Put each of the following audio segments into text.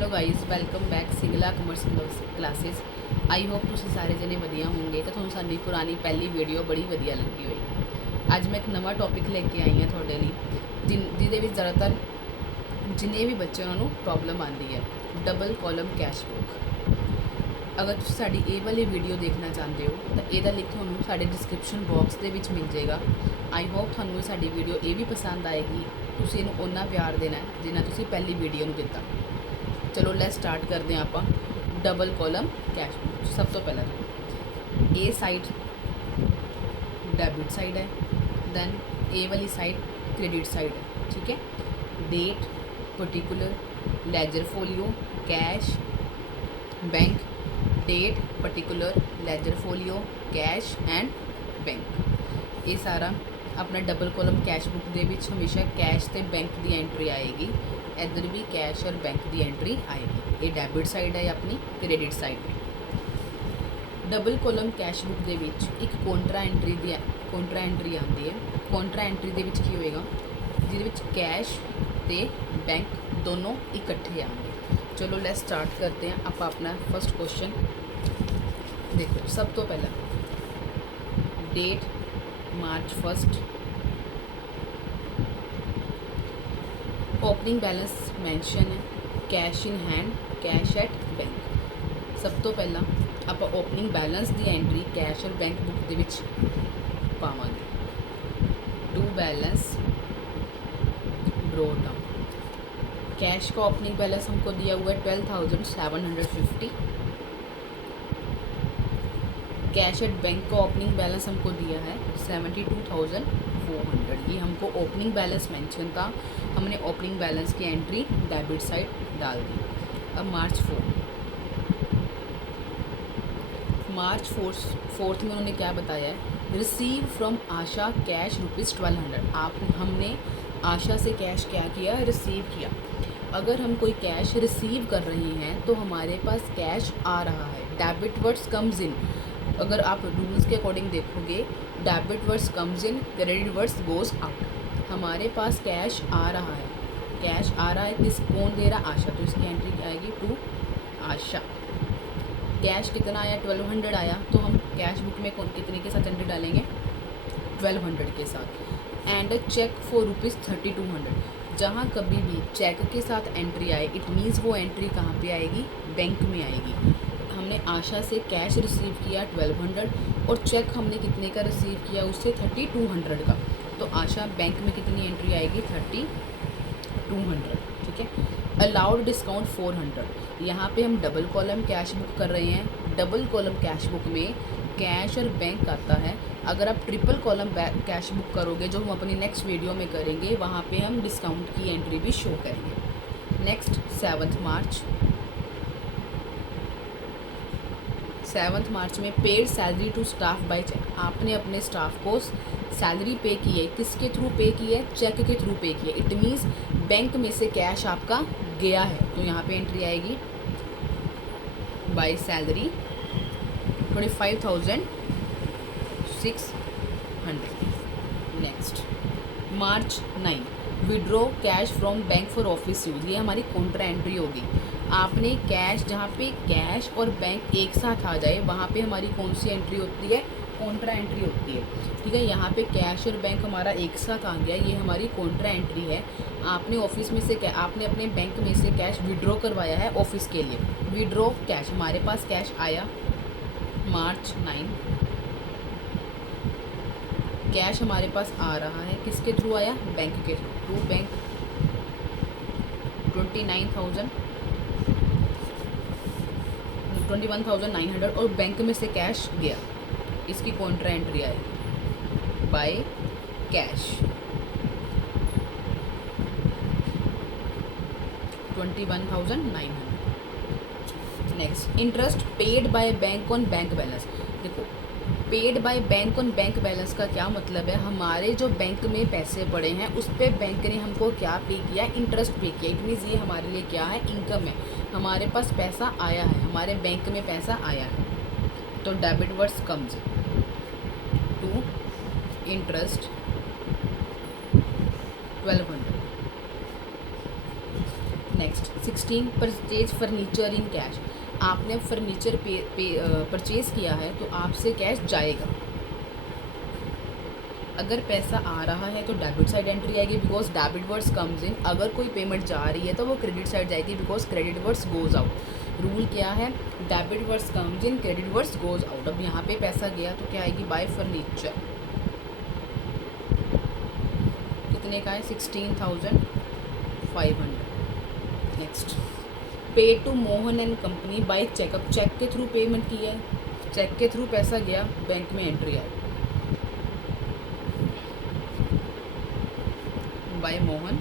Hello guys, welcome back Singla commerce classes. I hope ਤੁਸੀਂ ਸਾਰੇ ਜਣੇ ਵਧੀਆ ਹੋਵੋਗੇ ਤੇ ਤੁਹਾਨੂੰ ਸਾਡੀ ਪੁਰਾਣੀ ਪਹਿਲੀ ਵੀਡੀਓ ਬੜੀ ਵਧੀਆ ਲੱਗੀ ਹੋਈ। ਅੱਜ ਮੈਂ ਇੱਕ ਨਵਾਂ ਟੌਪਿਕ ਲੈ ਕੇ ਆਈ ਹਾਂ ਤੁਹਾਡੇ ਲਈ, ਜਿਹਦੇ ਵਿੱਚ ਜ਼ਿਆਦਾਤਰ ਜਿੰਨੇ ਵੀ ਬੱਚੇ ਉਹਨਾਂ ਨੂੰ ਪ੍ਰੋਬਲਮ ਆਉਂਦੀ ਹੈ, ਡਬਲ ਕਾਲਮ ਕੈਸ਼ ਬੁੱਕ। ਅਗਰ ਤੁਸੀਂ ਸਾਡੀ ਇਹ ਵਾਲੀ ਵੀਡੀਓ ਦੇਖਣਾ ਚਾਹੁੰਦੇ ਹੋ ਤਾਂ ਇਹਦਾ ਲਿੰਕ ਤੁਹਾਨੂੰ ਸਾਡੇ ਡਿਸਕ੍ਰਿਪਸ਼ਨ ਬਾਕਸ ਦੇ ਵਿੱਚ ਮਿਲ ਜਾਏਗਾ। ਆਈ ਹੋਪ ਤੁਹਾਨੂੰ ਸਾਡੀ ਵੀਡੀਓ ਇਹ ਵੀ ਪਸੰਦ ਆਏਗੀ। ਤੁਸੀਂ ਇਹਨੂੰ ਓਨਾ ਪਿਆਰ ਦੇਣਾ ਜਿੰਨਾ ਤੁਸੀਂ ਪਹਿਲੀ ਵੀਡੀਓ ਨੂੰ ਦਿੱਤਾ। ਚਲੋ ਲੈਟਸ ਸਟਾਰਟ ਕਰਦੇ ਹਾਂ ਆਪਾਂ ਡਬਲ ਕਾਲਮ ਕੈਸ਼ ਬੁੱਕ। ਸਭ ਤੋਂ ਪਹਿਲਾਂ ਇਹ ਸਾਈਡ ਡੈबिट ਸਾਈਡ ਹੈ, ਦੈਨ ਇਹ ਵਾਲੀ ਸਾਈਡ ਕ੍ਰੈਡਿਟ ਸਾਈਡ ਹੈ। ਠੀਕ ਹੈ, date, particular, ledger folio, cash, bank, date, particular, ledger folio, cash and bank. ये सारा अपना डबल कॉलम कैश बुक दे विच हमेशा कैश ते बैंक की एंट्री आएगी। इधर भी कैश और बैंक की एंट्री आएगी। ये डेबिट साइड है अपनी, क्रेडिट साइड है। डबल कॉलम कैश बुक दे विच एक कॉन्ट्रा एंट्री आती है। कॉन्ट्रा एंट्री दे विच की होएगा, जिहदे विच कैश ते बैंक दोनों इकट्ठे आएंगे। चलो लेट्स स्टार्ट करते हैं। आप अपना फर्स्ट क्वेश्चन देखो। सब तो पहला date March 1, opening balance mention है, cash in hand, cash at bank. सब तो पहला आप ओपनिंग बैलेंस की एंट्री कैश और बैंक बुक के विच पावांगे। To balance brought down. Cash का ओपनिंग बैलेंस हमको दिया हुआ है 12,750। कैश एट बैंक का ओपनिंग बैलेंस हमको दिया है 72,400। ये हमको ओपनिंग बैलेंस मेंशन था, हमने ओपनिंग बैलेंस की एंट्री डेबिट साइड डाल दी। अब मार्च 4 में उन्होंने क्या बताया है, रिसीव फ्रॉम आशा कैश ₹1200। हमने आशा से कैश क्या किया, रिसीव किया। अगर हम कोई कैश रिसीव कर रहे हैं तो हमारे पास कैश आ रहा है। डेबिट वर्ड्स कम्स इन। अगर आप रूल्स के अकॉर्डिंग देखोगे, डेबिट वर्ड्स कम्स इन, क्रेडिट वर्ड्स गोज़ आउट। हमारे पास कैश आ रहा है, कैश आ रहा है, कौन दे रहा, आशा। तो इसकी एंट्री क्या आएगी, टू आशा। कैश कितना आया, 1200 आया, तो हम कैश बुक में कितने के साथ एंट्री डालेंगे, 1200 के साथ। And cheque for ₹3200। जहाँ कभी भी चेक के साथ एंट्री आए, इट मीन्स वो एंट्री कहाँ पे आएगी, बैंक में आएगी। हमने आशा से कैश रिसीव किया 1200 और चेक हमने कितने का रिसीव किया, उससे 3200 का। तो आशा बैंक में कितनी एंट्री आएगी, 3200। ठीक है। Allowed discount 400। यहाँ पे हम डबल कॉलम कैश बुक कर रहे हैं। डबल कॉलम कैश बुक में कैश और बैंक आता है। अगर आप ट्रिपल कॉलम कैश बुक करोगे, जो हम अपनी नेक्स्ट वीडियो में करेंगे, वहाँ पे हम डिस्काउंट की एंट्री भी शो करेंगे। नेक्स्ट 7 मार्च में paid salary to staff by cheque. आपने अपने स्टाफ को सैलरी पे की है, किसके थ्रू पे की है, चेक के थ्रू पे की है। इट मीन्स बैंक में से कैश आपका गया है, तो यहाँ पे एंट्री आएगी by salary 25,600। Next March 9, withdraw cash from bank for office use. ये हमारी कॉन्ट्रा एंट्री होगी। आपने कैश, जहाँ पे कैश और बैंक एक साथ आ जाए, वहाँ पे हमारी कौन सी एंट्री होती है, कॉन्ट्रा एंट्री होती है। ठीक है, यहाँ पे कैश और बैंक हमारा एक साथ आ गया, ये हमारी कॉन्ट्रा एंट्री है। आपने ऑफिस में से आपने अपने बैंक में से कैश विड्रॉ करवाया है ऑफिस के लिए। विड्रॉ कैश, हमारे पास कैश आया मार्च 9। कैश हमारे पास आ रहा है, किसके थ्रू आया, बैंक के थ्रू। बैंक 21,900 और बैंक में से कैश गया, इसकी कॉन्ट्रा एंट्री आएगी by cash 21,900। Next interest paid by bank on bank balance. देखो, paid by bank on bank balance का क्या मतलब है, हमारे जो बैंक में पैसे पड़े हैं उस पर बैंक ने हमको क्या पे किया, इंटरेस्ट पे किया। इट मीन्स ये हमारे लिए क्या है, इनकम है। हमारे पास पैसा आया है, हमारे बैंक में पैसा आया है, तो debit words comes to interest 1200। Next 16 purchase furniture in cash. आपने फर्नीचर परचेज़ किया है तो आपसे कैश जाएगा। अगर पैसा आ रहा है तो डेबिट साइड एंट्री आएगी बिकॉज डेबिट वर्ड्स कम्स इन। अगर कोई पेमेंट जा रही है तो वो क्रेडिट साइड जाएगी because credit words goes out. Rule क्या है, डेबिट वर्ड्स कम्स इन, क्रेडिट वर्ड्स गोज आउट। अब यहाँ पे पैसा गया तो क्या आएगी, बाय फर्नीचर। कितने का है, 16,500। Next pay to Mohan and company by cheque. अब चेक के थ्रू पेमेंट किया है, चेक के थ्रू पैसा गया, बैंक में एंट्री आई बाय मोहन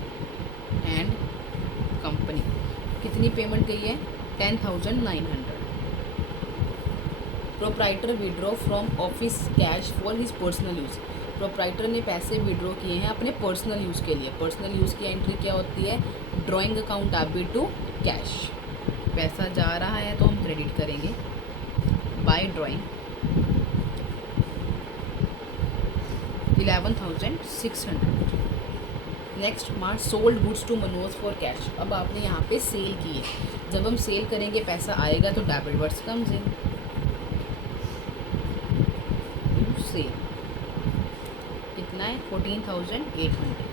एंड कंपनी। कितनी पेमेंट गई है, 10,900। Proprietor withdraw from office cash for his personal use. Proprietor ने पैसे विड्रॉ किए हैं अपने पर्सनल यूज़ के लिए। पर्सनल यूज़ की एंट्री क्या होती है, drawing account debit to cash. पैसा जा रहा है तो हम क्रेडिट करेंगे by drawing 11,600। Next March sold goods to Manoj for cash. अब आपने यहाँ पे सेल की है, जब हम सेल करेंगे पैसा आएगा तो debit words comes in, sale. कितना है, 14,800।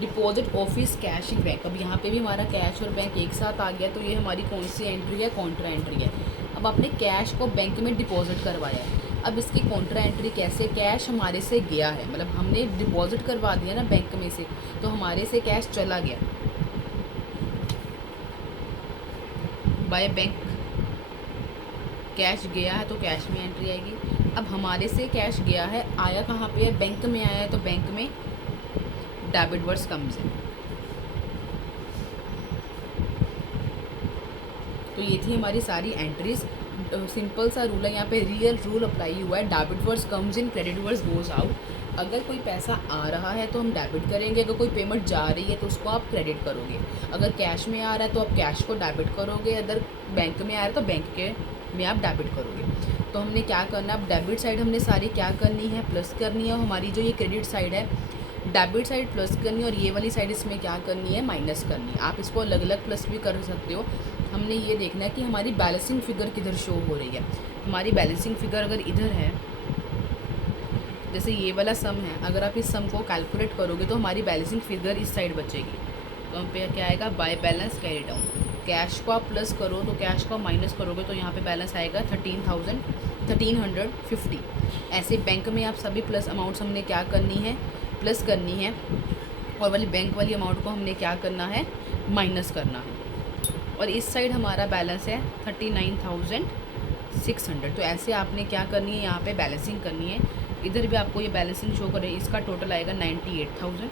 Deposit office cash in bank. अब यहाँ पे भी हमारा कैश और बैंक एक साथ आ गया तो ये हमारी कौन सी एंट्री है, कॉन्ट्रा एंट्री है। अब आपने कैश को बैंक में डिपॉजिट करवाया है। अब इसकी कॉन्ट्रा एंट्री कैसे, कैश हमारे से गया है, मतलब हमने डिपॉजिट करवा दिया ना बैंक में से, तो हमारे से कैश चला गया बाय बैंक। कैश गया है तो कैश में एंट्री आएगी। अब हमारे से कैश गया है, आया कहाँ पे है, बैंक में आया है, तो बैंक में डेबिट वर्ड्स कम्स इन। तो ये थी हमारी सारी एंट्रीज। सिंपल सा रूल है, यहाँ पे रियल रूल अप्लाई हुआ है, डेबिट वर्ड्स कम्स इन, क्रेडिट वर्ड्स गोज आउट। अगर कोई पैसा आ रहा है तो हम डेबिट करेंगे, अगर कोई पेमेंट जा रही है तो उसको आप क्रेडिट करोगे। अगर कैश में आ रहा है तो आप कैश को डेबिट करोगे, अगर बैंक में आ रहा है तो बैंक के में आप डेबिट करोगे। तो हमने क्या करना है, अब डेबिट साइड हमने सारी क्या करनी है, प्लस करनी है। और हमारी जो ये क्रेडिट साइड है, डेबिट साइड प्लस करनी है, और ये वाली साइड इसमें क्या करनी है, माइनस करनी है। आप इसको अलग अलग प्लस भी कर सकते हो। हमने ये देखना है कि हमारी बैलेंसिंग फिगर किधर शो हो रही है। हमारी बैलेंसिंग फिगर अगर इधर है, जैसे ये वाला सम है, अगर आप इस सम को कैलकुलेट करोगे तो हमारी बैलेंसिंग फिगर इस साइड बचेगी। तो हम पे क्या आएगा, by balance carry down. Cash को आप प्लस करो तो कैश को माइनस करोगे तो यहाँ पे बैलेंस आएगा 13,150। ऐसे बैंक में आप सभी प्लस अमाउंट्स हमने क्या करनी है, प्लस करनी है, और वाली बैंक वाली अमाउंट को हमने क्या करना है, माइनस करना है। और इस साइड हमारा बैलेंस है 39,600। तो ऐसे आपने क्या करनी है, यहाँ पे बैलेंसिंग करनी है। इधर भी आपको ये बैलेंसिंग शो करे, इसका टोटल आएगा 98,000,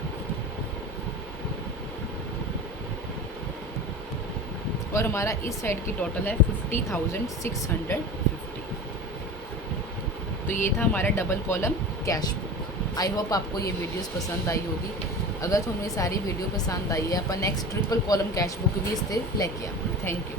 और हमारा इस साइड की टोटल है 50,650। तो ये था हमारा double column cash book. I hope आपको ये वीडियोस पसंद आई होगी। अगर तुम्हें सारी वीडियो पसंद आई है, अपन next triple column cash book भी इससे लेके आओ। Thank you.